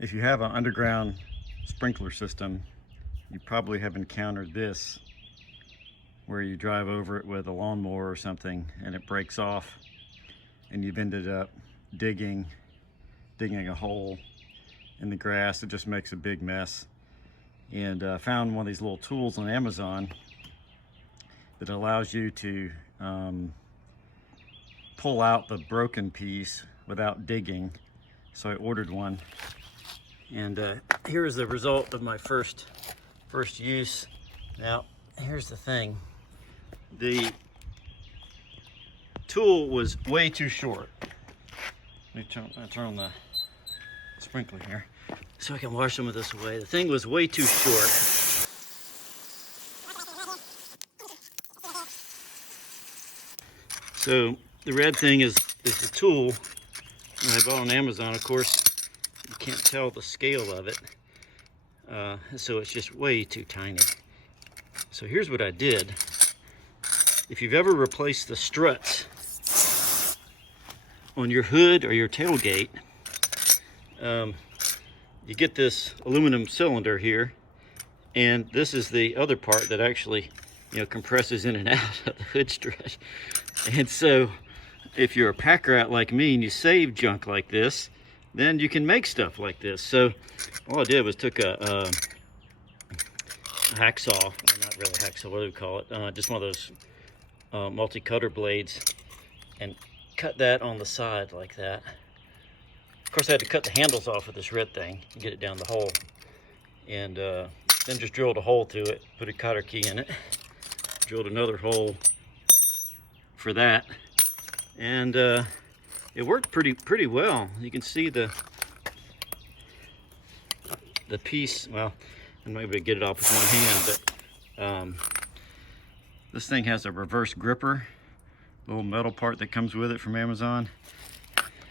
If you have an underground sprinkler system, you probably have encountered this, where you drive over it with a lawnmower or something and it breaks off, and you've ended up digging a hole in the grass. It just makes a big mess. And found one of these little tools on Amazon that allows you to pull out the broken piece without digging. So I ordered one, and here's the result of my first use. Now here's the thing, the tool was way too short. Let me turn on the sprinkler here so I can wash some of this away. The thing was way too short. So the red thing is the tool that I bought on Amazon. Of course, you can't tell the scale of it, so it's just way too tiny. So here's what I did. If you've ever replaced the struts on your hood or your tailgate, you get this aluminum cylinder here, and this is the other part that actually, compresses in and out of the hood strut. And so if you're a pack rat like me and you save junk like this, then you can make stuff like this. So all I did was took a hacksaw, or not really a hacksaw, what do we call it? Just one of those multi-cutter blades, and cut that on the side like that. Of course, I had to cut the handles off of this red thing and get it down the hole. And then just drilled a hole through it, put a cotter key in it, drilled another hole for that, and it worked pretty well. You can see the piece. Well, I'm not able to get it off with one hand, but this thing has a reverse gripper, little metal part that comes with it from Amazon,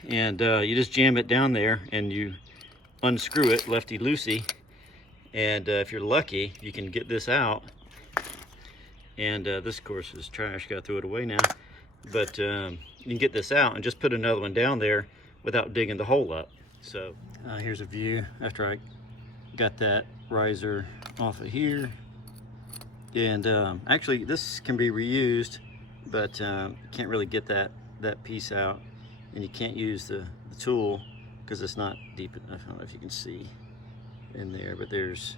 and you just jam it down there and you unscrew it lefty loosey, and if you're lucky you can get this out. And this, of course, is trash. Gotta throw it away now. But you can get this out and just put another one down there without digging the hole up. So here's a view after I got that riser off of here. And actually, this can be reused, but can't really get that piece out, and you can't use the tool because it's not deep enough. I don't know if you can see in there, but it's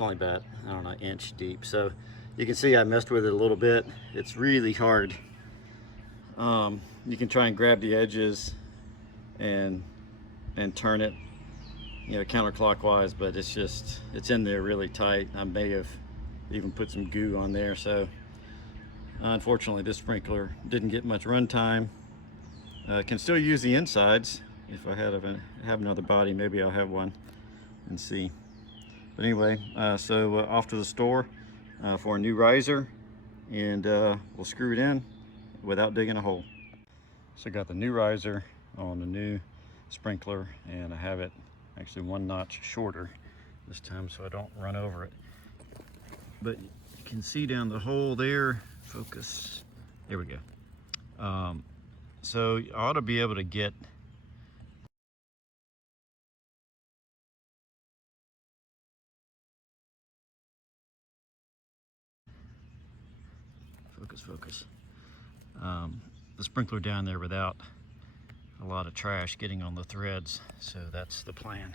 only about, I don't know, an inch deep. So you can see I messed with it a little bit. It's really hard. You can try and grab the edges and turn it, counterclockwise, but it's in there really tight. I may have even put some goo on there. So unfortunately, this sprinkler didn't get much run time. Can still use the insides. If I have another body, maybe I'll have one and see. But anyway, so off to the store for a new riser, and we'll screw it in without digging a hole. So I got the new riser on the new sprinkler, and I have it actually one notch shorter this time so I don't run over it. But you can see down the hole there. Focus. There we go. So you ought to be able to get focus. The sprinkler down there without a lot of trash getting on the threads. So that's the plan.